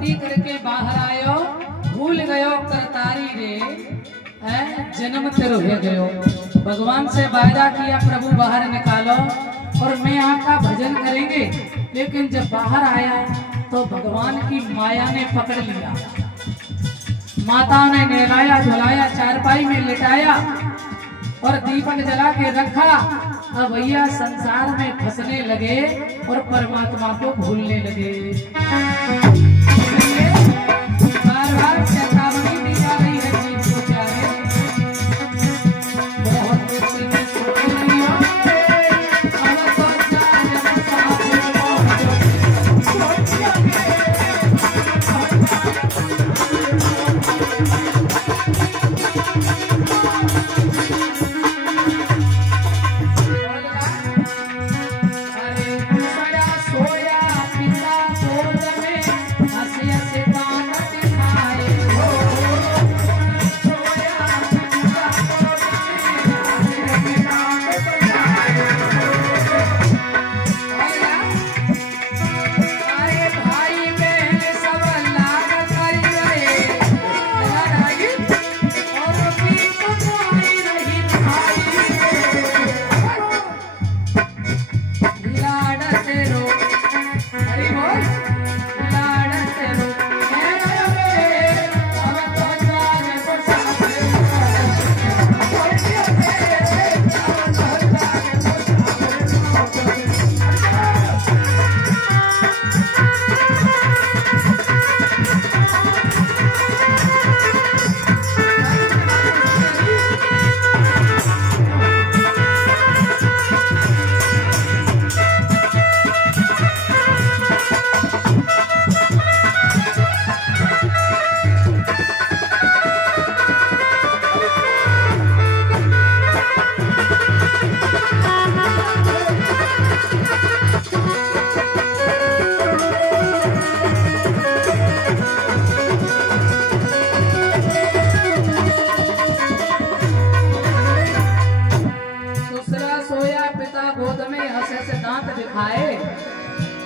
भक्ति करके बाहर आयो, भूल गयो करतारी रे, जन्म तेरो हो गयो। भगवान से वायदा किया प्रभु बाहर निकालो और मैं आपका भजन करेंगे, लेकिन जब बाहर आया तो भगवान की माया ने पकड़ लिया। माता ने नहलाया धुलाया, चारपाई में लिटाया और दीपक जला के रखा। अब भैया संसार में फंसने लगे और परमात्मा को भूलने लगे। बार बार चेतावनी दी जा रही है जीव को प्यारे, बहुत कुछ में सोच लिया।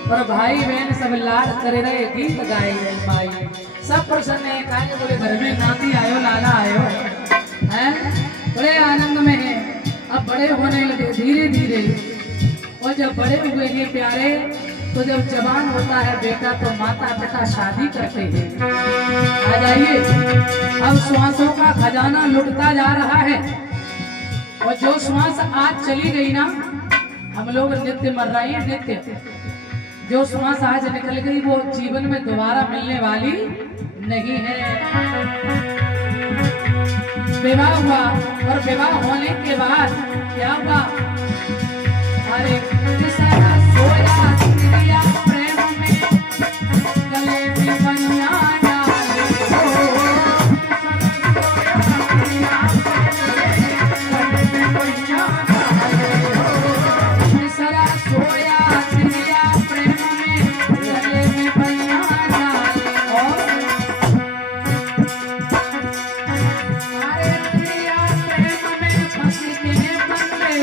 और भाई बहन सब लाड करे रहे, गीत गाए रहे भाई सब प्रसन्न है। काहे बोले घर में नाती आयो लाला आयो हैं, बड़े आनंद में है। अब बड़े होने लगे धीरे धीरे, और जब बड़े हुए ये प्यारे तो जब जवान होता है बेटा तो माता पिता शादी करते हैं। आ जाइए, अब श्वासों का खजाना लुटता जा रहा है, और जो श्वास आज चली गई ना, हम लोग नित्य मर रहे हैं नित्य। जो श्वास आज निकल गई वो जीवन में दोबारा मिलने वाली नहीं है। विवाह हुआ और विवाह होने के बाद क्या हुआ, अरे सोया चिड़िया प्रेम में गले में बनिया डाले, सोया चिड़िया प्रेम में गले में बनिया डाले, अरे चिड़िया प्रेम में फंस के बंदे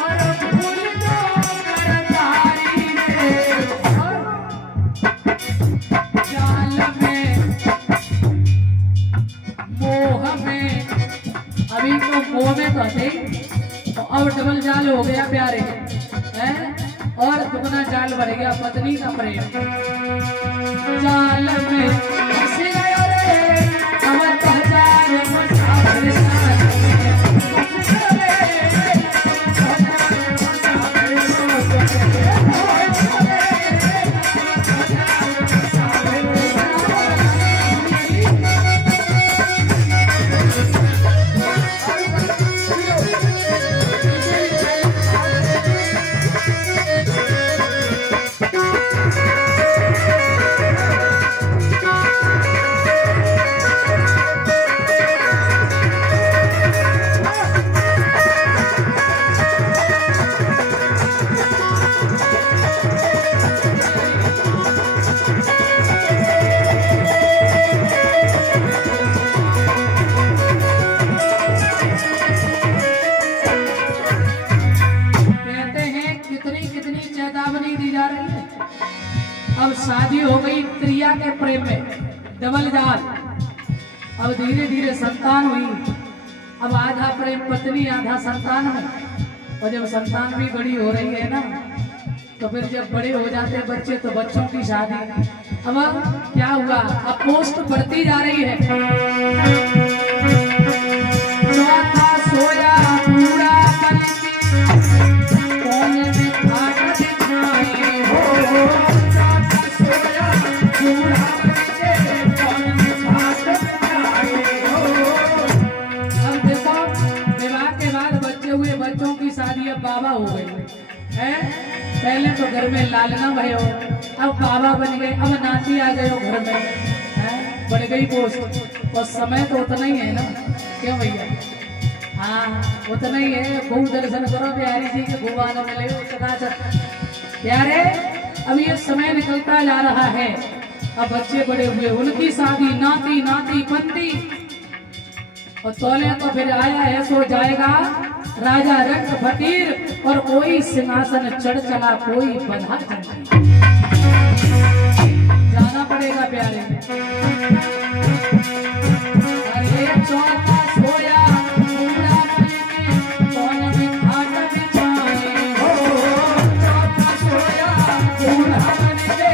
और भूल दो करतारी रे, जाल में मोह में, अभी तो मोह में फंसे तो अब डबल जाल हो गया प्यारे हैं, और दुगना जाल बढ़ गया पत्नी का प्रेम। जाल में फंस गयो रे अमर पहचान मुसाफिर स्त्रिया के प्रेम में डबल जाल। अब धीरे धीरे संतान हुई। अब आधा प्रेम पत्नी आधा संतान में। और जब संतान भी बड़ी हो रही है ना, तो फिर जब बड़े हो जाते हैं बच्चे तो बच्चों की शादी। अब क्या हुआ, अब पोस्ट बढ़ती जा रही है। चौथा सोया पूरा पलकी, कोने में खाट दिखाए हो। चौथा सोया पूरा पलकी, कोने में खाट दिखाए हो। अब देखो, विवाह के बाद बच्चे हुए, बच्चों की शादी अब बाबा हो गई है। पहले तो घर में लालना भयो, अब बाबा बन गए, अब नाती आ गए हो घर में है, बढ़ गई पोस्ट। और समय तो उतना ही है ना, क्यों भैया? हाँ उतना ही है। खूब दर्शन करो प्यारी जी के, खूब आनंद मिले प्यारे। अब ये समय निकलता जा रहा है, अब बच्चे बड़े हुए, उनकी शादी, नाती नाती पंती। और तोले तो फिर आया है सो जाएगा राजा रंग फकीर। और कोई सिंहासन चढ़ चला, कोई बंधा चढ़ा। जाना पड़ेगा प्यारे। अरे चौथा सोया पूरा पलकी, कोने में खाट बिछाए हो। चौथा सोया पूरा पलकी,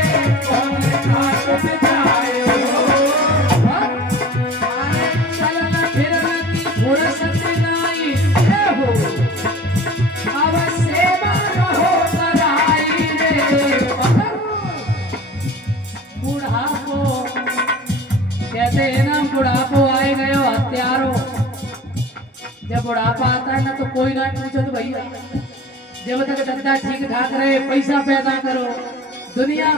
कोने में खाट बिछाए हो। अरे चलना फिरना की फुर्सत नहीं हो, अब सेवा रहो कराई रे। बुढ़ापो कहते हैं ना, बुढ़ापो आए गए हो हत्यारो। जब बुढ़ापा आता है ना तो कोई ना पूछो तो भैया, जब तक धंधा ठीक ठाक रहे, पैसा पैदा करो, दुनिया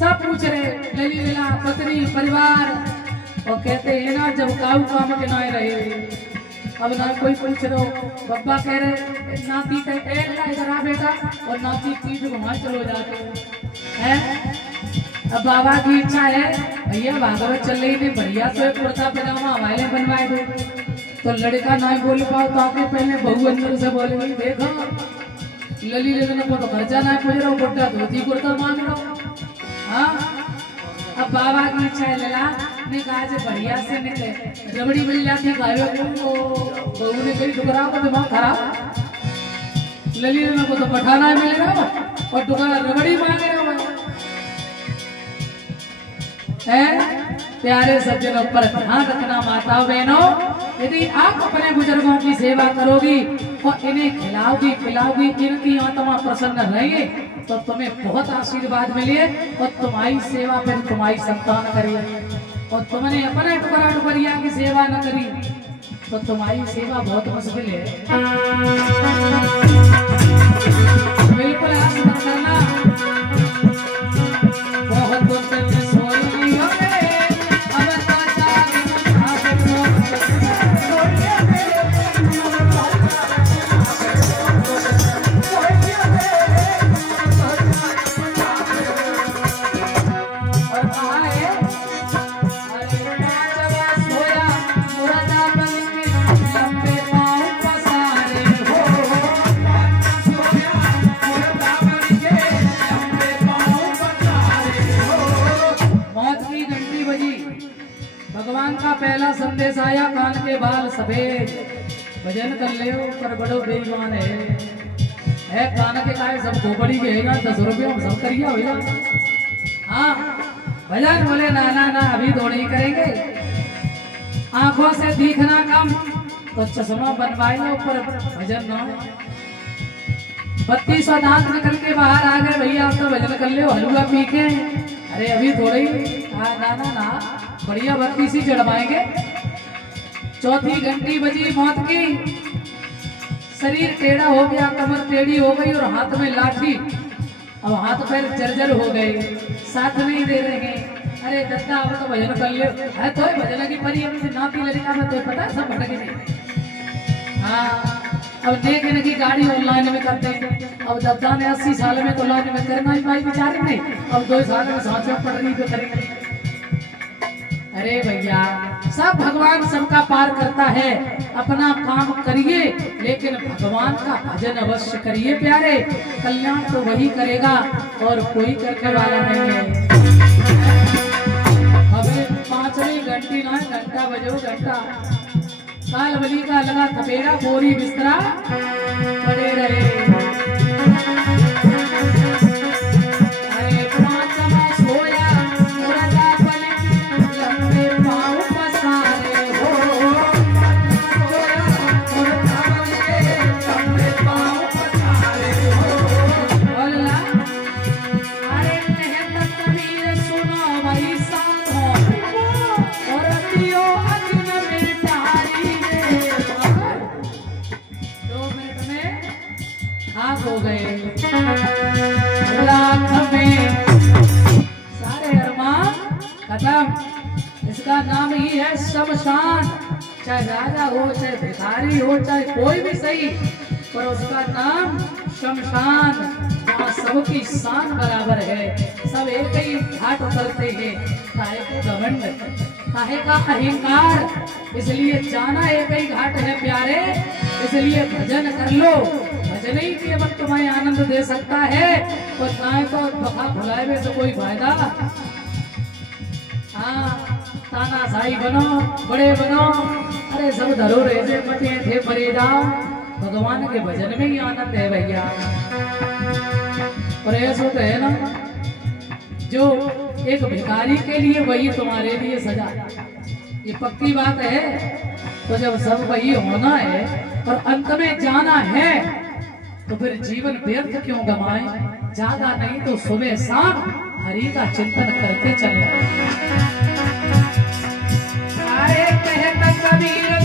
सब पूछ रहे, लली लीला पत्नी परिवार। और कहते हैं ना, जब काऊ काम के ना रहे, अब ना कोई पूछ रहे। बब्बा कह रहे नाती इधर आ बेटा, और नाती पीठ घुमा चलो जाते हैं। अब बाबा की इच्छा है भैया भागवत चल रही थी, बढ़िया तो एक कुर्ता पजामा हमारे बनवाए दो। तो लड़का ना बोल पाओ तो आके पहले बहू अंदर से बोले, देखो लली लेने को तो खर्चा ना पूछ रहा, बुढ़ा धोती कुर्ता मांग रहा। हाँ अब बाबा की इच्छा है, लला ने कहा जो बढ़िया से निकले, रबड़ी मिल जाती बहू ने कही टुकड़ा को दिमाग खराब। लली लेने को तो पठाना मिलेगा और टुकड़ा रबड़ी मांगे है। प्यारे सज्जनों पर ध्यान रखना माताओं बहनों, यदि आप अपने बुजुर्गों की सेवा करोगी और इन्हें खिलाओगी पिलाओगी, इनकी आत्मा प्रसन्न रहेगी, तो तुम्हें बहुत आशीर्वाद मिले। और तुम्हारी सेवा फिर तुम्हारी संतान करिए। और तुमने अपने टुकड़ा टुकड़िया की सेवा न करी तो तुम्हारी सेवा बहुत मुश्किल है। बिल्कुल आस मत करना। बहुत भगवान का पहला संदेश आया, कान के बाल सफेद, भजन कर ले पर बड़ो बेईमान है कान के काय सब खोपड़ी के है ना, 10 रुपये हम सब करिए भैया। हाँ भजन बोले ना ना ना अभी दौड़ ही करेंगे, आंखों से दिखना कम तो चश्मा बनवाए ऊपर भजन ना। 32 दांत निकल के बाहर आ गए भैया, आप तो भजन कर ले हलवा पी के। अरे अभी थोड़ी ना ना ना बढ़िया 32 ही चढ़वाएंगे। चौथी घंटी बजी मौत की, शरीर टेढ़ा हो गया, कमर टेढ़ी हो गई और हाथ में लाठी, अब हाथ पैर जर्जर हो गए, साथ नहीं दे रहे हैं। अरे दत्ता अब तो भजन कर ले है, तो भजन की परी नाती लड़का में तो पता है सब भटके नहीं। हाँ अब नेक की गाड़ी ऑनलाइन में करते हैं। अब दत्ता ने 80 साल में तो लाइन में करना ही पाई बेचारे नहीं, अब 2 साल में सांस में पड़ रही तो करेंगे। अरे भैया सब भगवान सबका पार करता है, अपना काम करिए लेकिन भगवान का भजन अवश्य करिए प्यारे, कल्याण तो वही करेगा और कोई करने वाला नहीं है। घंटी ना घंटा बजो घंटा। काल बली का लगा थपेड़ा बोरी बिस्तरा पड़े रहे। अरे पांच में सोया मुर्दा पलटी लंबे पाँव पसारे हो। सोया मुर्दा पलटी लंबे पाँव पसारे हो। बोला अरे मेहनत कबीर सुनो भाई साधो और दियो अग्न में डाली रे। 2 मिनट में खाक हो गए। लाख में सारे अरमान खत्म। इसका नाम ही है शमशान। चाहे राजा हो चाहे भिखारी हो चाहे कोई भी सही, पर उसका नाम शमशान, जहाँ सबकी शान बराबर है। सब एक ही घाट उतरते हैं। काहे का घमंड, काहे का अहंकार, इसलिए जाना एक ही घाट है प्यारे। इसलिए भजन कर लो। भजन ही केवल तुम्हें आनंद दे सकता है, और चाहे तो बखा भुलाए से कोई फायदा। हाँ, तानाशाही बनो, बड़े बनो, अरे सब धरो रेजे मटे थे परे जाओ। भगवान के भजन में ही आनंद है भैया। और ऐसा तो है ना, जो एक भिखारी के लिए वही तुम्हारे लिए सजा, ये पक्की बात है। तो जब सब वही होना है और अंत में जाना है, तो फिर जीवन व्यर्थ क्यों गवाएं। ज्यादा नहीं तो सुबह शाम हरि का चिंतन करते चले। अरे कहत कबीर